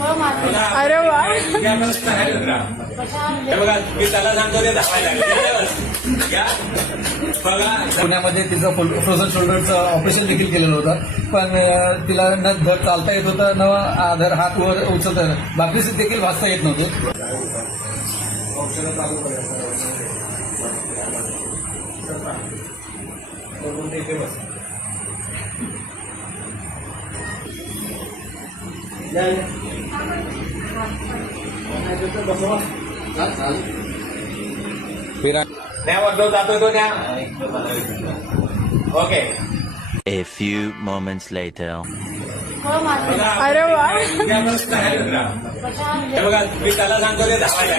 अरे वा. बघा मी त्याला सांगतो ते धावायला बघा. पुण्यामध्ये तिचं फ्रोझन शोल्डरचं ऑपरेशन देखील केलेलं होतं, पण तिला न धड चालता येत होतं, न धड हात वर उचलता बाकी देखील वाचता येत नव्हते. औषधं चालू करायचं इथे बस. त्यावर जातो तो त्या. Okay. A few moments later. अरे वा. बघा मी त्याला सांगतो ते धावायला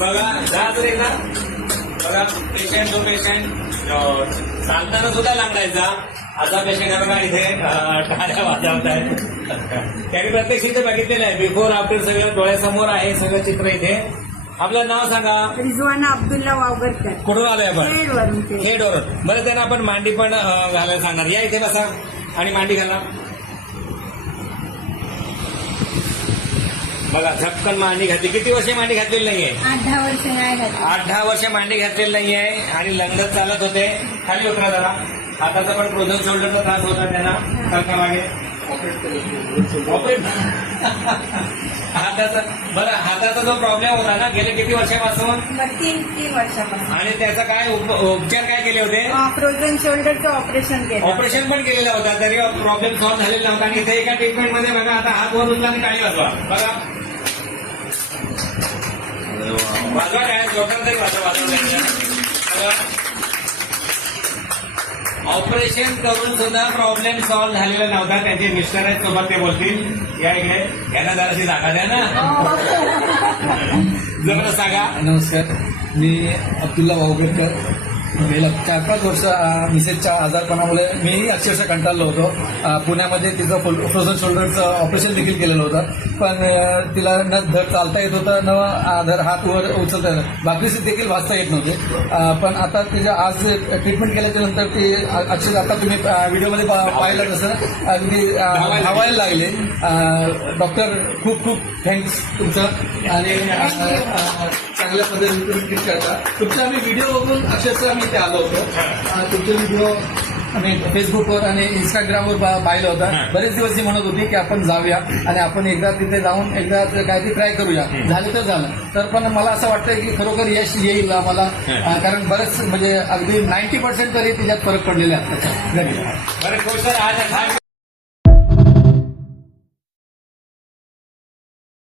बघा. जा तरी ना. बघा पेशंट तो पेशंट चालताना सुद्धा लागलायचा. असा पेशंट आहे बघा इथे टाळ्या वाजवत आहे. त्यांनी प्रत्यक्ष इथे बघितलेलं आहे. बिफोर आफ्टर सगळं डोळ्यासमोर आहे सगळं चित्र इथे. आपलं नाव सांगा. रिजवाना अब्दुल्ला वावगरकर. कुठून आलोय आपण? खेडवरून. खेडवरून. बरं त्यांना आपण मांडी पण घालायला सांगणार. या इथे बसा आणि मांडी घाला. बघा झपकन मांडी घातली. किती वर्षे मांडी घातलेली नाहीये? 8-10 वर्ष नाही घातली. 8-10 वर्ष मांडी घातलेली नाहीये आणि लंगडत चालत होते. खाली उतरा जरा. हाताचा पण फ्रोझन शोल्डरचा त्रास होता त्यांना. सारखा मागे ऑपरेट हाताचा. बरं हाताचा जो प्रॉब्लेम होता ना गेले किती वर्षापासून? 3 वर्षापासून. आणि त्याचा काय उपचार काय केले होते? फ्रोझन शोल्डरचं ऑपरेशन केलं. ऑपरेशन पण केलेलं होतं तरी प्रॉब्लेम सॉल्व्ह झालेला नव्हता. आणि इथे एका ट्रीटमेंटमध्ये बघा आता हात वर उचला आणि टाळी वाजवा. बघा वाजवा काय लोकांचाही वाजवा. ऑपरेशन करून सुद्धा प्रॉब्लेम सॉल्व्ह झालेला नव्हता. त्यांचे मिस्टर आहेत सोबत ते बोलतील. या इकडे यांना जराशी जागा द्या ना. जरा सांगा. नमस्कार, मी अब्दुल्ला वावगरकर. गेल्या 4-5 वर्ष मिसेसच्या आजारपणामुळे मीही अक्षरशः कंटाळलो होतो. पुण्यामध्ये तिचं फ्रोझन शोल्डरचं ऑपरेशन देखील केलेलं होतं, पण तिला न धड चालता येत होतं, न धड हात वर उचलता बाकी देखील वाचता येत नव्हते. पण आता तिच्या आज ट्रीटमेंट केल्याच्या नंतर ती अक्षरशः आता तुम्ही व्हिडिओमध्ये पाहिलं तसं अगदी धावायला लागले. डॉक्टर खूप खूप थँक्स तुमचं. आणि चांगल्या पद्धतीने तुम्ही ट्रीट करता. तुमचा आम्ही व्हिडिओ बघून अक्षरशः मी ते आलो होतो. तुमचे व्हिडिओ आम्ही फेसबुकवर आणि इंस्टाग्रामवर पाहिलं होतं. बरेच दिवस ती म्हणत होती की आपण जाऊया आणि आपण एकदा तिथे जाऊन एकदा काहीतरी ट्राय करूया. झालं तर झालं. तर पण मला असं वाटतं की खरोखर यश येईल आम्हाला, कारण बरेच म्हणजे अगदी 90% तरी तिच्यात फरक पडलेला आहे. बरं